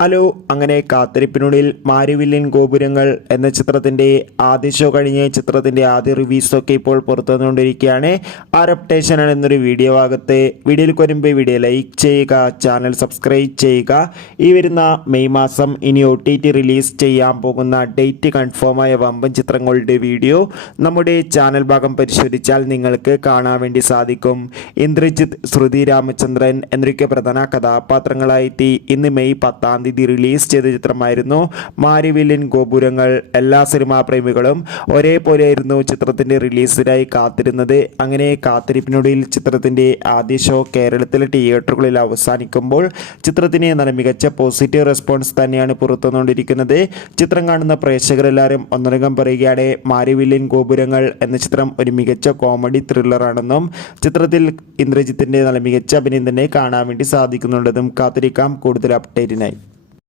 Hello, അങ്ങനെ കാത്തിരിപ്പിനുള്ളിൽ മാരിവില്യൻ ഗോപുരങ്ങൾ എന്ന ചിത്രത്തിൻ്റെ ആദ്യ ഷോ കഴിഞ്ഞ് ചിത്രത്തിൻ്റെ ആദ്യ റിവ്യൂസൊക്കെ ഇപ്പോൾ പുറത്തു വന്നുകൊണ്ടിരിക്കുകയാണ്. അപ്ഡേഷനാണ് എന്നൊരു വീഡിയോ ഭാഗത്ത്. വീഡിയോയിൽ വരുമ്പോൾ വീഡിയോ ലൈക്ക് ചെയ്യുക, ചാനൽ സബ്സ്ക്രൈബ് ചെയ്യുക. ഈ വരുന്ന മെയ് മാസം ഇനി OTT റിലീസ് ചെയ്യാൻ പോകുന്ന ഡേറ്റ് കൺഫേമായ വമ്പൻ ചിത്രങ്ങളുടെ വീഡിയോ നമ്മുടെ ചാനൽ ഭാഗം പരിശോധിച്ചാൽ നിങ്ങൾക്ക് കാണാൻ വേണ്ടി സാധിക്കും. ഇന്ദ്രജിത്ത്, ശ്രുതി രാമചന്ദ്രൻ എന്നൊക്കെ പ്രധാന കഥാപാത്രങ്ങളായിട്ട് ഇന്ന് മെയ് 10 റിലീസ് ചെയ്ത ചിത്രമായിരുന്നു മാരിവില്യൻ ഗോപുരങ്ങൾ. എല്ലാ സിനിമാ പ്രേമികളും ഒരേപോലെയായിരുന്നു ചിത്രത്തിന്റെ റിലീസിനായി കാത്തിരുന്നത്. അങ്ങനെ കാത്തിരിപ്പിനൊടുവിൽ ചിത്രത്തിന്റെ ആദ്യ ഷോ കേരളത്തിലെ തിയേറ്ററുകളിൽ അവസാനിക്കുമ്പോൾ ചിത്രത്തിന് നല്ല മികച്ച പോസിറ്റീവ് റെസ്പോൺസ് തന്നെയാണ് പുറത്തുവന്നുകൊണ്ടിരിക്കുന്നത്. ചിത്രം കാണുന്ന പ്രേക്ഷകരെല്ലാവരും ഒന്നടങ്കം പറയുകയാണ് മാരിവില്യൻ ഗോപുരങ്ങൾ എന്ന ചിത്രം ഒരു മികച്ച കോമഡി ത്രില്ലറാണെന്നും ചിത്രത്തിൽ ഇന്ദ്രജിത്തിന്റെ നല്ല മികച്ച അഭിനയം തന്നെ കാണാൻ വേണ്ടി സാധിക്കുന്നുണ്ടെന്നും കാത്തിരിക്കാം കൂടുതൽ അപ്ഡേറ്റിനായി.